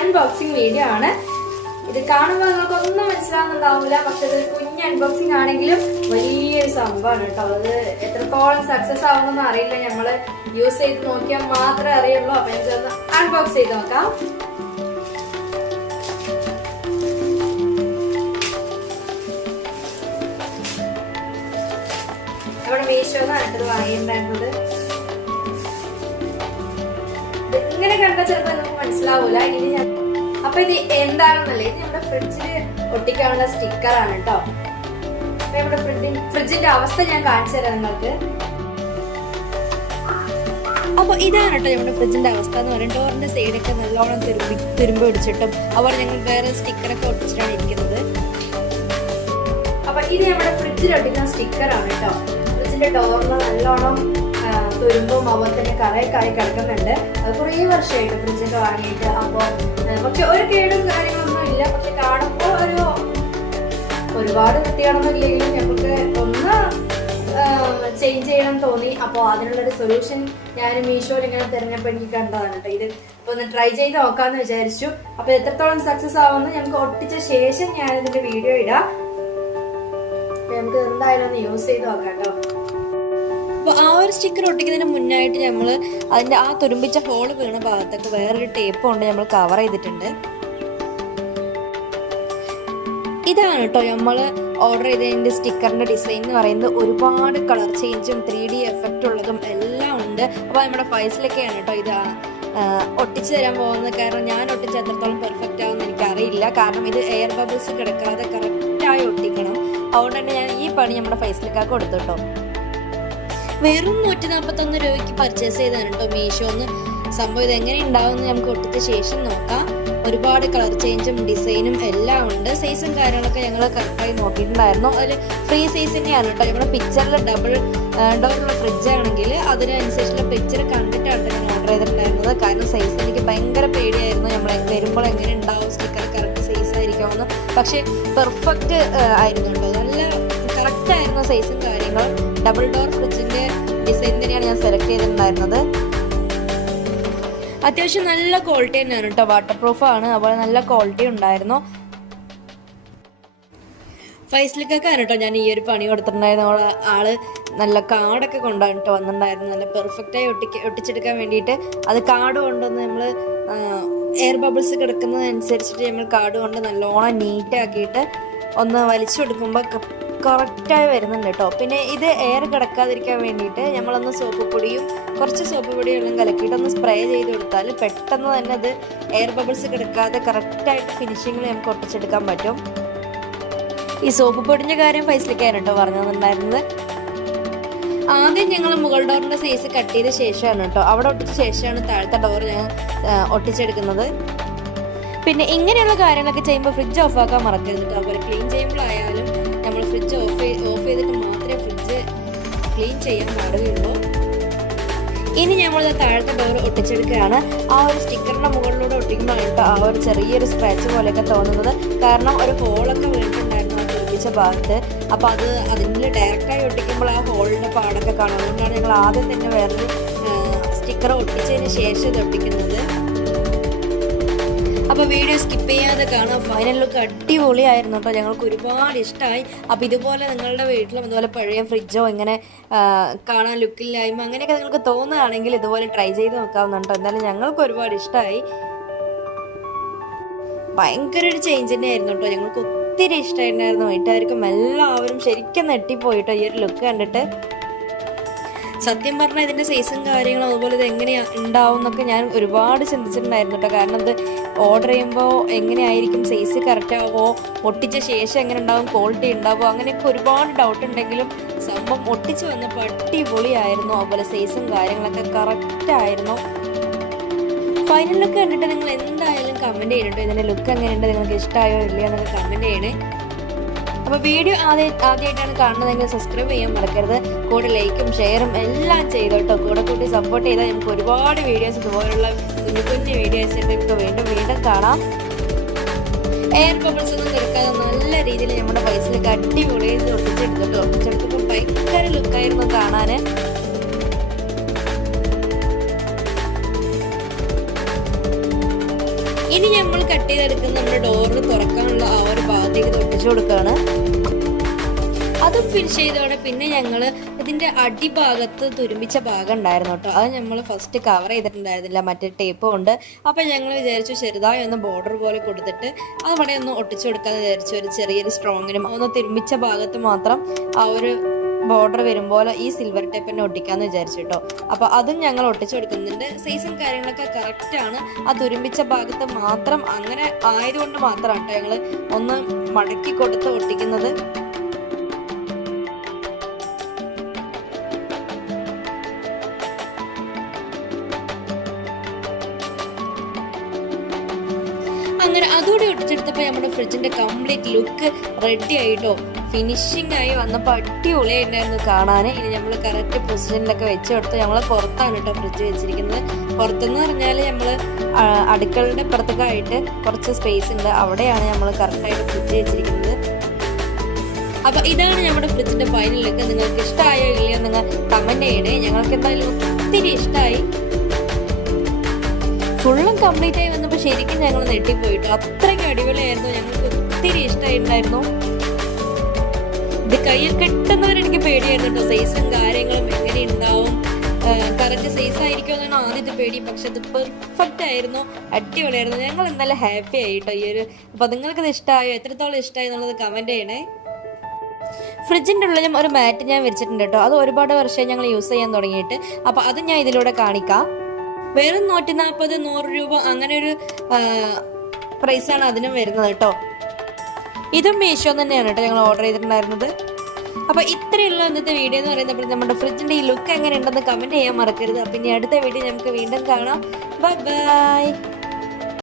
Unboxing video ആണ്. ഇത് കാണുമ്പോൾ നിങ്ങൾക്കൊന്നും മനസ്സിലാവുന്നുണ്ടാവില്ല, പക്ഷെ ഇത് കുഞ്ഞ് അൺബോക്സിംഗ് ആണെങ്കിലും വലിയൊരു സംഭവമാണ് കേട്ടോ. അത് എത്രത്തോളം സക്സസ് ആവുമെന്നൊന്നും അറിയില്ല, നമ്മള് യൂസ് ചെയ്ത് നോക്കിയാൽ മാത്രമേ അറിയുള്ളൂ. അപ്പൊ എനിക്കൊന്ന് അൺബോക്സ് ചെയ്ത് നോക്കാം. നമ്മുടെ മീഷോന്നാണ് ഇത് വാങ്ങിയിട്ടുണ്ടായിരുന്നത്. ഇങ്ങനെ കണ്ടാൽ ചിലപ്പോൾ നമുക്ക് മനസ്സിലാവൂല. ഇനി ഞാൻ അപ്പൊ ഇത് എന്താണെന്നല്ലേ, ഇത് നമ്മുടെ ഫ്രിഡ്ജില് ഒട്ടിക്കാനുള്ള സ്റ്റിക്കറാണ് കേട്ടോ. അപ്പൊ നമ്മുടെ ഫ്രിഡ്ജിന്റെ അവസ്ഥ ഞാൻ കാണിച്ചു തരാം നിങ്ങൾക്ക്. അപ്പൊ ഇതാണ് കേട്ടോ നമ്മുടെ ഫ്രിഡ്ജിന്റെ അവസ്ഥ എന്ന് പറയുന്നത്. ഡോറിന്റെ സൈഡൊക്കെ നല്ലോണം തുരുമ്പ് പിടിച്ചിട്ടും അവർ ഞങ്ങൾ വേറെ സ്റ്റിക്കറൊക്കെ ഒട്ടിച്ചിട്ടാണ് ഇരിക്കുന്നത്. അപ്പൊ ഇത് നമ്മുടെ ഫ്രിഡ്ജിൽ ഒട്ടിക്കുന്ന സ്റ്റിക്കറാണ് കേട്ടോ. ഫ്രിഡ്ജിന്റെ ഡോറിന് നല്ലോണം തുരുമ്പും അവത്തിന് കറയൊക്കെ കിടക്കുന്നുണ്ട്. അത് കുറേ വർഷമായിട്ട് ഫ്രിഡ്ജൊക്കെ വാങ്ങിയിട്ട്. അപ്പൊ പക്ഷെ ഒരു കേടും കാര്യങ്ങളൊന്നും ഇല്ല. പക്ഷെ കാണുമ്പോൾ ഒരുപാട് വൃത്തിയാണെന്നില്ലെങ്കിലും നമുക്ക് ഒന്ന് ചേഞ്ച് ചെയ്യണം തോന്നി. അപ്പോൾ അതിനുള്ളൊരു സൊല്യൂഷൻ ഞാൻ മീഷോയിൽ ഇങ്ങനെ തിരഞ്ഞപ്പോൾ എനിക്ക് കണ്ടതാണ് കേട്ടോ. ഇത് അപ്പൊ ഒന്ന് ട്രൈ ചെയ്ത് നോക്കാന്ന് വിചാരിച്ചു. അപ്പൊ എത്രത്തോളം സക്സസ് ആവുമെന്ന് നമുക്ക് ഒട്ടിച്ച ശേഷം ഞാൻ ഇതിന്റെ വീഡിയോ ഇടാം. നമുക്ക് എന്തായാലും ഒന്ന് യൂസ് ചെയ്ത് നോക്കാം കേട്ടോ. അപ്പോൾ ആ ഒരു സ്റ്റിക്കർ ഒട്ടിക്കുന്നതിന് മുന്നായിട്ട് നമ്മൾ അതിൻ്റെ ആ തുരുമ്പിച്ച ഹോള് വീണ ഭാഗത്തൊക്കെ വേറൊരു ടേപ്പ് കൊണ്ട് നമ്മൾ കവർ ചെയ്തിട്ടുണ്ട്. ഇതാണ് കേട്ടോ നമ്മൾ ഓർഡർ ചെയ്തതിൻ്റെ സ്റ്റിക്കറിൻ്റെ ഡിസൈൻ എന്ന് പറയുന്നത്. ഒരുപാട് കളർ ചേഞ്ചും 3D എഫക്റ്റ് ഉള്ളതും എല്ലാം ഉണ്ട്. അപ്പോൾ നമ്മുടെ ഫൈസിലൊക്കെയാണ് കേട്ടോ ഇത് ഒട്ടിച്ചു തരാൻ പോകുന്നത്. കാരണം ഞാൻ ഒട്ടിച്ച് എത്രത്തോളം പെർഫെക്റ്റ് ആവുമെന്ന് എനിക്കറിയില്ല. കാരണം ഇത് എയർ ബബിൾസ് കിടക്കാതെ കറക്റ്റായി ഒട്ടിക്കണം. അതുകൊണ്ട് തന്നെ ഞാൻ ഈ പണി നമ്മുടെ ഫൈസിലേക്കൊക്കെ കൊടുത്തു കേട്ടോ. വെറും 141 രൂപയ്ക്ക് പർച്ചേസ് ചെയ്താണ് കേട്ടോ മീഷോന്ന്. സംഭവം ഇത് എങ്ങനെ ഉണ്ടാവുമെന്ന് നമുക്ക് ഒട്ടിച്ച ശേഷം നോക്കാം. ഒരുപാട് കളർ ചേഞ്ചും ഡിസൈനും എല്ലാം ഉണ്ട്. സൈസും കാര്യങ്ങളൊക്കെ ഞങ്ങൾ കറക്റ്റായി നോക്കിയിട്ടുണ്ടായിരുന്നു. അതിൽ ഫ്രീ സൈസ് തന്നെയാണ് കേട്ടോ. നമ്മുടെ പിക്ചറിൽ ഡബിൾ ഡോറുള്ള ഫ്രിഡ്ജ് ആണെങ്കിൽ അതിനനുസരിച്ചുള്ള പിക്ചർ കണ്ടിട്ടാണ് ഞാൻ ഓർഡർ ചെയ്തിട്ടുണ്ടായിരുന്നത്. കാരണം സൈസ് എനിക്ക് ഭയങ്കര പേടിയായിരുന്നു. നമ്മൾ വരുമ്പോൾ എങ്ങനെ ഉണ്ടാവും, സ്റ്റിക്കർ കറക്റ്റ് സൈസ് ആയിരിക്കുമെന്ന്. പക്ഷെ പെർഫെക്റ്റ് ആയിരുന്നു കേട്ടോ. നല്ല കറക്റ്റ് ആയിരുന്നു സൈസും കാര്യങ്ങളും. ഡബിൾ ഡോർ ഫ്രിഡ്ജിന്റെ ഡിസൈൻ തന്നെയാണ് ഞാൻ സെലക്ട് ചെയ്തിട്ടുണ്ടായിരുന്നത്. അത്യാവശ്യം നല്ല ക്വാളിറ്റി തന്നെയാണ് കേട്ടോ. വാട്ടർ പ്രൂഫ് ആണ്, അതുപോലെ നല്ല ക്വാളിറ്റി ഉണ്ടായിരുന്നു. ഫൈസിലേക്കൊക്കെയാണ് കേട്ടോ ഞാൻ ഈ ഒരു പണി കൊടുത്തിട്ടുണ്ടായിരുന്നു. ആള് നല്ല കാർഡൊക്കെ കൊണ്ടാണ് കേട്ടോ വന്നിട്ടുണ്ടായിരുന്നു. നല്ല പെർഫെക്റ്റായി ഒട്ടിച്ചെടുക്കാൻ വേണ്ടിയിട്ട് അത് കാർഡ് കൊണ്ടുവന്ന് നമ്മൾ എയർ ബബിൾസ് കിടക്കുന്നതനുസരിച്ചിട്ട് നമ്മൾ കാർഡ് കൊണ്ട് നല്ലോണം നീറ്റാക്കിയിട്ട് ഒന്ന് വലിച്ചു കൊടുക്കുമ്പോൾ കറക്റ്റായി വരുന്നുണ്ട് കേട്ടോ. പിന്നെ ഇത് എയർ കിടക്കാതിരിക്കാൻ വേണ്ടിയിട്ട് നമ്മളൊന്ന് സോപ്പ് പൊടിയും കുറച്ച് സോപ്പ് പൊടിയും എല്ലാം കലക്കിയിട്ട് ഒന്ന് സ്പ്രേ ചെയ്ത് കൊടുത്താൽ പെട്ടെന്ന് തന്നെ അത് എയർ ബബിൾസ് കിടക്കാതെ കറക്റ്റായിട്ട് ഫിനിഷിങ്ങിൽ നമുക്ക് ഒട്ടിച്ചെടുക്കാൻ പറ്റും. ഈ സോപ്പ് പൊടിൻ്റെ കാര്യം ഫൈസിലേക്കാണ് കേട്ടോ പറഞ്ഞിട്ടുണ്ടായിരുന്നത്. ആദ്യം ഞങ്ങൾ മുകൾ ഡോറിൻ്റെ സൈസ് കട്ട് ചെയ്ത ശേഷമാണ് കേട്ടോ അവിടെ ഒട്ടിച്ച ശേഷമാണ് താഴത്തെ ഡോർ ഞാൻ ഒട്ടിച്ചെടുക്കുന്നത്. പിന്നെ ഇങ്ങനെയുള്ള കാര്യങ്ങളൊക്കെ ചെയ്യുമ്പോൾ ഫ്രിഡ്ജ് ഓഫ് ആക്കാൻ മറക്കരുത് കേട്ടോ. അതുപോലെ ക്ലീൻ ചെയ്യുമ്പോഴായാലും നമ്മൾ ഫ്രിഡ്ജ് ഓഫ് ചെയ്തിട്ട് മാത്രമേ ഫ്രിഡ്ജ് ക്ലീൻ ചെയ്യാൻ പാടുകയുള്ളൂ. ഇനി നമ്മൾ താഴത്തെ ഡോർ ഒട്ടിച്ചെടുക്കുകയാണ്. ആ ഒരു സ്റ്റിക്കറിന്റെ മുകളിലൂടെ ഒട്ടിക്കുമ്പോഴാണ് ആ ഒരു ചെറിയൊരു സ്ക്രാച്ച് പോലെയൊക്കെ തോന്നുന്നത്. കാരണം ഒരു ഹോളൊക്കെ വീണിട്ടുണ്ടായിരുന്നു ആ തുറപ്പിച്ച ഭാഗത്ത്. അപ്പോൾ അതിൽ ഡയറക്റ്റായി ഒട്ടിക്കുമ്പോൾ ആ ഹോളിന്റെ പാടൊക്കെ കാണും. അതുകൊണ്ടാണ് ഞങ്ങൾ ആദ്യം തന്നെ വേറൊരു സ്റ്റിക്കർ ഒട്ടിച്ചതിന് ശേഷം ഇത് ഒട്ടിക്കുന്നത്. അപ്പോൾ വീഡിയോ സ്കിപ്പ് ചെയ്യാതെ കാണാം. ഫൈനൽ ലുക്ക് അടിപൊളിയായിരുന്നു കേട്ടോ. ഞങ്ങൾക്ക് ഒരുപാട് ഇഷ്ടമായി. അപ്പോൾ ഇതുപോലെ നിങ്ങളുടെ വീട്ടിലും ഇതുപോലെ പഴയ ഫ്രിഡ്ജോ ഇങ്ങനെ കാണാൻ ലുക്കില്ലായ്മ അങ്ങനെയൊക്കെ നിങ്ങൾക്ക് തോന്നുകയാണെങ്കിൽ ഇതുപോലെ ട്രൈ ചെയ്ത് നോക്കാവുന്നുണ്ടോ. എന്തായാലും ഞങ്ങൾക്ക് ഒരുപാട് ഇഷ്ടമായി. ഭയങ്കര ഒരു ചേഞ്ച് തന്നെയായിരുന്നു കേട്ടോ. ഞങ്ങൾക്ക് ഒത്തിരി ഇഷ്ടമായിട്ടുണ്ടായിരുന്നു. വീട്ടുകാർക്കും എല്ലാവരും ശരിക്കും നെട്ടിപ്പോയിട്ടോ ഈ ഒരു ലുക്ക് കണ്ടിട്ട്. സത്യം പറഞ്ഞാൽ ഇതിൻ്റെ സൈസും കാര്യങ്ങളും അതുപോലെ ഇത് എങ്ങനെയാണ് ഉണ്ടാവും എന്നൊക്കെ ഞാൻ ഒരുപാട് ചിന്തിച്ചിട്ടുണ്ടായിരുന്നു കേട്ടോ. കാരണം ഇത് ഓർഡർ ചെയ്യുമ്പോൾ എങ്ങനെയായിരിക്കും, സൈസ് കറക്റ്റ് ആവുമോ, ഒട്ടിച്ച ശേഷം എങ്ങനെ ഉണ്ടാവും, ക്വാളിറ്റി ഉണ്ടാവുമോ, അങ്ങനെയൊക്കെ ഒരുപാട് ഡൗട്ട് ഉണ്ടെങ്കിലും സംഭവം ഒട്ടിച്ച് വന്നപ്പോൾ അടിപൊളിയായിരുന്നു. അതുപോലെ സൈസും കാര്യങ്ങളൊക്കെ കറക്റ്റ് ആയിരുന്നു. ഫൈനൽ ലുക്ക് കണ്ടിട്ട് നിങ്ങൾ എന്തായാലും കമൻറ്റ് ചെയ്യണം. ഇതിൻ്റെ ലുക്ക് എങ്ങനെയുണ്ട്, നിങ്ങൾക്ക് ഇഷ്ടമായോ ഇല്ലയോ എന്നൊക്കെ കമൻറ്റ് ചെയ്യണേ. അപ്പോൾ വീഡിയോ ആദ്യമായിട്ടാണ് കാണുന്നതെങ്കിൽ സബ്സ്ക്രൈബ് ചെയ്യാൻ മറക്കരുത്. കൂടെ ലൈക്കും ഷെയറും എല്ലാം ചെയ്തോട്ടോ. കൂടെ കൂട്ടി സപ്പോർട്ട് ചെയ്താൽ നമുക്ക് ഒരുപാട് വീഡിയോസ് ഇതുപോലുള്ള കുഞ്ഞു വീഡിയോസ് നമുക്ക് വീണ്ടും കാണാം. എയർ ബബിൾസ് ഒന്നും എടുക്കാതെ നല്ല രീതിയിൽ നമ്മുടെ ഫേസിലേക്ക് അടിപൊളിയായി ഒട്ടിച്ചെടുത്തപ്പോൾ ഭയങ്കര ലുക്കായിരുന്നു കാണാൻ. ഇനി നമ്മൾ കട്ട് ചെയ്തെടുക്കുന്ന നമ്മുടെ ഡോറ് തുറക്കാനുള്ള ആ ഒരു ഭാഗത്തേക്ക് ഒട്ടിച്ചു കൊടുക്കുകയാണ്. അതും ഫിനിഷ് ചെയ്തോടെ പിന്നെ ഞങ്ങൾ ഇതിൻ്റെ അടിഭാഗത്ത് തുരുമ്പിച്ച ഭാഗം ഉണ്ടായിരുന്നു കേട്ടോ. അത് നമ്മൾ ഫസ്റ്റ് കവർ ചെയ്തിട്ടുണ്ടായിരുന്നില്ല മറ്റേ ടേപ്പ് കൊണ്ട്. അപ്പോൾ ഞങ്ങൾ വിചാരിച്ചു ചെറുതായി ഒന്ന് ബോർഡർ പോലെ കൊടുത്തിട്ട് അവിടെ ഒന്ന് ഒട്ടിച്ചു കൊടുക്കാമെന്ന് വിചാരിച്ചു. ഒരു ചെറിയൊരു സ്ട്രോങ്ങിനും ഒന്ന് തുരുമ്പിച്ച ഭാഗത്ത് മാത്രം ആ ഒരു ബോർഡർ വരുമ്പോൾ ഈ സിൽവർ ടേപ്പ് തന്നെ ഒട്ടിക്കാമെന്ന് വിചാരിച്ചു കേട്ടോ. അപ്പോൾ അതും ഞങ്ങൾ ഒട്ടിച്ചു കൊടുക്കുന്നുണ്ട്. സൈസും കാര്യങ്ങളൊക്കെ കറക്റ്റാണ്. ആ തുരുമ്പിച്ച ഭാഗത്ത് മാത്രം അങ്ങനെ ആയതുകൊണ്ട് മാത്രമാണ് കേട്ടോ ഞങ്ങൾ ഒന്ന് മടക്കി കൊടുത്ത് ഒട്ടിക്കുന്നത്. അങ്ങനെ അതുകൂടി ഒട്ടിച്ചെടുത്തപ്പോൾ നമ്മുടെ ഫ്രിഡ്ജിന്റെ കംപ്ലീറ്റ് ലുക്ക് റെഡി ആയിട്ടോ. ഫിനിഷിംഗ് ആയി വന്നപ്പോൾ അടിപൊളിയായിട്ടുണ്ടായിരുന്നു കാണാൻ. ഇനി നമ്മൾ കറക്റ്റ് പൊസിഷനിലൊക്കെ വെച്ച് കൊടുത്ത് നമ്മൾ പുറത്താണ് കേട്ടോ ഫ്രിഡ്ജ് വെച്ചിരിക്കുന്നത്. പുറത്തെന്ന് പറഞ്ഞാൽ നമ്മൾ അടുക്കളയുടെ പുറത്തൊക്കെ കുറച്ച് സ്പേസ് ഉണ്ട്, അവിടെയാണ് നമ്മൾ കറക്റ്റായിട്ട് ഫ്രിഡ്ജ് വെച്ചിരിക്കുന്നത്. അപ്പോൾ ഇതാണ് നമ്മുടെ ഫ്രിഡ്ജിന്റെ ഫൈനൽ ലുക്ക്. നിങ്ങൾക്ക് ഇഷ്ടമായോ ഇല്ലയോ നിങ്ങൾ കമന്റ് ചെയ്യണേ. ഞങ്ങൾക്ക് എന്തായാലും ഒത്തിരി ഇഷ്ടമായി. ഫുള്ളും കംപ്ലീറ്റ് ആയി വന്നപ്പോൾ ശരിക്കും ഞങ്ങൾ നെട്ടിപ്പോയിട്ടു. അത്രയ്ക്ക് അടിപൊളിയായിരുന്നു. ഞങ്ങൾക്ക് ഒത്തിരി ഇഷ്ടമായിട്ടുണ്ടായിരുന്നു. ഇത് കയ്യിൽ കെട്ടുന്നവരെനിക്ക് പേടിയായിരുന്നു കേട്ടോ. സൈസും കാര്യങ്ങളും എങ്ങനെ ഉണ്ടാവും, കറക്റ്റ് സൈസ് ആയിരിക്കും എന്നാണ് ആദ്യത്തെ പേടി. പക്ഷെ അത് പെർഫെക്റ്റ് ആയിരുന്നു, അടിപൊളിയായിരുന്നു. ഞങ്ങൾ എന്തായാലും ഹാപ്പി ആയിട്ടോ ഈ ഒരു. അപ്പോൾ നിങ്ങൾക്കത് ഇഷ്ടമായോ, എത്രത്തോളം ഇഷ്ടമായി എന്നുള്ളത് കമന്റ് ചെയ്യണേ. ഫ്രിഡ്ജിൻ്റെ ഉള്ളിലും ഒരു മാറ്റ് ഞാൻ വെച്ചിട്ടുണ്ട് കേട്ടോ. അത് ഒരുപാട് വർഷമായി ഞങ്ങൾ യൂസ് ചെയ്യാൻ തുടങ്ങിയിട്ട്. അപ്പോൾ അത് ഞാൻ ഇതിലൂടെ കാണിക്കാം. വെറും 140, 100 രൂപ അങ്ങനെ ഒരു പ്രൈസാണ് അതിനും വരുന്നത് കേട്ടോ. ഇതും മീഷോ തന്നെയാണ് കേട്ടോ ഞങ്ങൾ ഓർഡർ ചെയ്തിട്ടുണ്ടായിരുന്നത്. അപ്പോൾ ഇത്രയുള്ള ഇന്നത്തെ വീഡിയോ എന്ന് പറയുന്നത് നമ്മുടെ ഫ്രിഡ്ജിൻ്റെ ഈ ലുക്ക് എങ്ങനെ ഉണ്ടെന്ന് കമൻറ്റ് ചെയ്യാൻ മറക്കരുത്. അപ്പോൾ ഇനി അടുത്ത വീഡിയോ നമുക്ക് വീണ്ടും കാണാം. Bye bye.